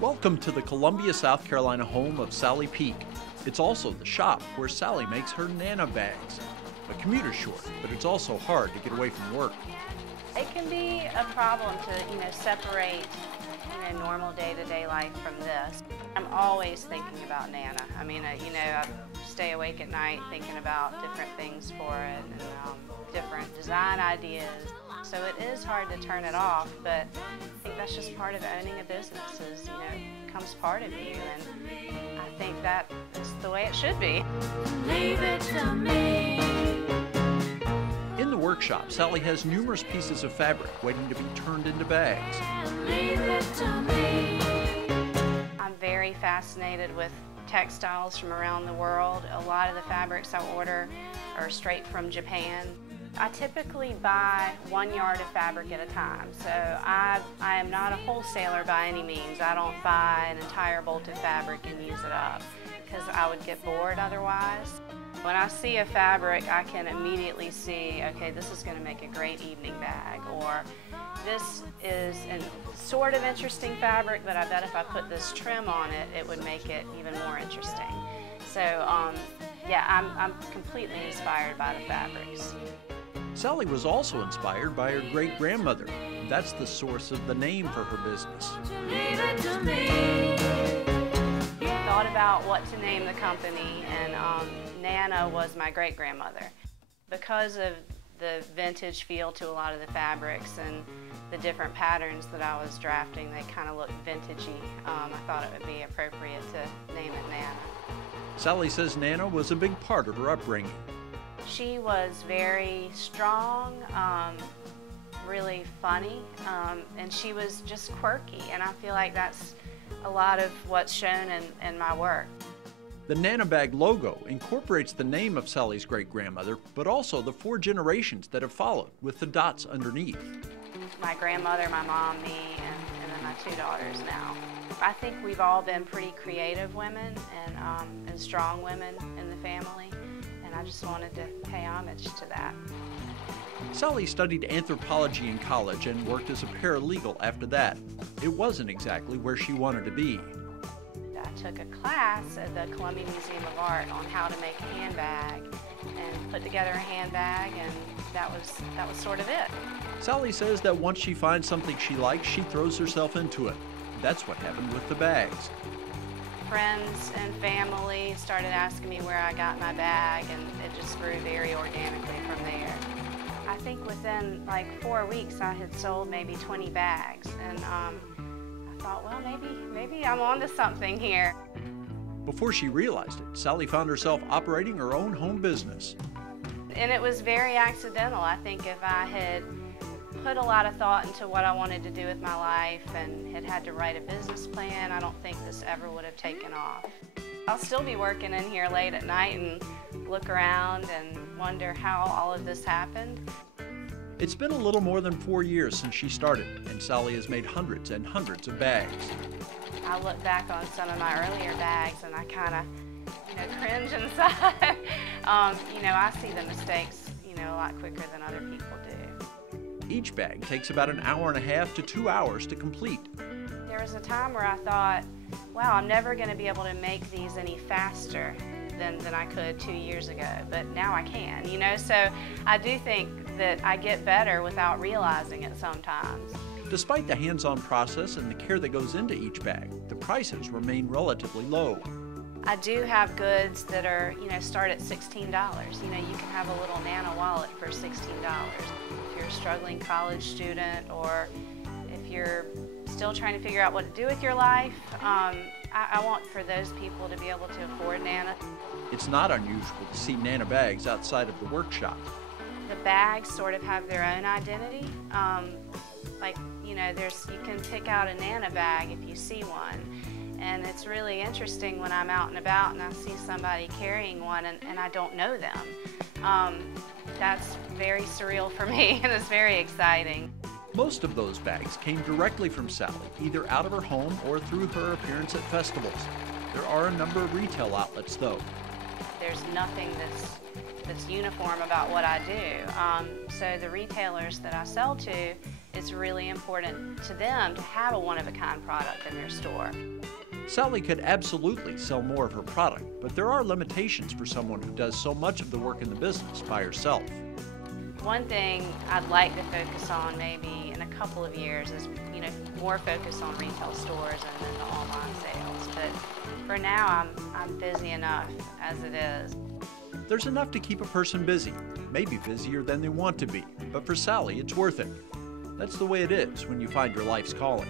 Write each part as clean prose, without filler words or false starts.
Welcome to the Columbia, South Carolina home of Sally Peak. It's also the shop where Sally makes her Nana bags. A commuter short, but it's also hard to get away from work. It can be a problem to, separate, normal day-to-day life from this. I'm always thinking about Nana. I stay awake at night thinking about different things for it and different design ideas. So it is hard to turn it off, but I think that's just part of owning a business is, it becomes part of you, and I think that is the way it should be. Leave it to me. In the workshop, Sally has numerous pieces of fabric waiting to be turned into bags. Leave it to me. I'm very fascinated with textiles from around the world. A lot of the fabrics I order are straight from Japan. I typically buy 1 yard of fabric at a time, so I am not a wholesaler by any means. I don't buy an entire bolt of fabric and use it up because I would get bored otherwise. When I see a fabric, I can immediately see, okay, this is going to make a great evening bag, or this is a sort of interesting fabric, but I bet if I put this trim on it, it would make it even more interesting. So, yeah, I'm completely inspired by the fabrics. Sally was also inspired by her great-grandmother. That's the source of the name for her business. Leave it to me. Thought about what to name the company, and Nana was my great-grandmother. Because of the vintage feel to a lot of the fabrics and the different patterns that I was drafting, they kind of looked vintagey. I thought it would be appropriate to name it Nana. Sally says Nana was a big part of her upbringing. She was very strong, really funny, and she was just quirky, and I feel like that's a lot of what's shown in my work. The Nana Bag logo incorporates the name of Sally's great-grandmother, but also the 4 generations that have followed, with the dots underneath. My grandmother, my mom, me, and then my 2 daughters now. I think we've all been pretty creative women and strong women in the family, and I just wanted to pay homage to that. Sally studied anthropology in college and worked as a paralegal after that. It wasn't exactly where she wanted to be. I took a class at the Columbia Museum of Art on how to make a handbag and put together a handbag, and that was sort of it. Sally says that once she finds something she likes, she throws herself into it. That's what happened with the bags. Friends and family started asking me where I got my bag, and it just grew very organically from there. I think within like 4 weeks I had sold maybe 20 bags, and I thought, well, maybe I'm onto something here. Before she realized it, Sally found herself operating her own home business. And it was very accidental. I think if I had put a lot of thought into what I wanted to do with my life and had to write a business plan, I don't think this ever would have taken off. I'll still be working in here late at night and look around and wonder how all of this happened. It's been a little more than 4 years since she started, and Sally has made hundreds and hundreds of bags. I look back on some of my earlier bags and I kind of, cringe inside. I see the mistakes, a lot quicker than other people do. Each bag takes about an hour and a half to 2 hours to complete. There was a time where I thought, wow, I'm never going to be able to make these any faster than I could 2 years ago, but now I can, so I do think that I get better without realizing it sometimes. Despite the hands-on process and the care that goes into each bag, the prices remain relatively low. I do have goods that are, start at $16. You can have a little Nana wallet for $16. If you're a struggling college student, or if you're still trying to figure out what to do with your life, I want for those people to be able to afford Nana. It's not unusual to see Nana bags outside of the workshop. The bags sort of have their own identity. You can pick out a Nana bag if you see one. And it's really interesting when I'm out and about and I see somebody carrying one and I don't know them. That's very surreal for me, and it's very exciting. Most of those bags came directly from Sally, either out of her home or through her appearance at festivals. There are a number of retail outlets, though. There's nothing that's uniform about what I do. So the retailers that I sell to, it's really important to them to have a one-of-a-kind product in their store. Sally could absolutely sell more of her product, but there are limitations for someone who does so much of the work in the business by herself. One thing I'd like to focus on maybe in a couple of years is, more focus on retail stores and then the online sales. But for now, I'm busy enough as it is. There's enough to keep a person busy, maybe busier than they want to be, but for Sally, it's worth it. That's the way it is when you find your life's calling.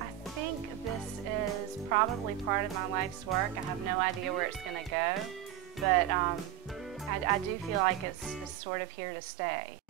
I think this is probably part of my life's work. I have no idea where it's going to go, but I do feel like it's sort of here to stay.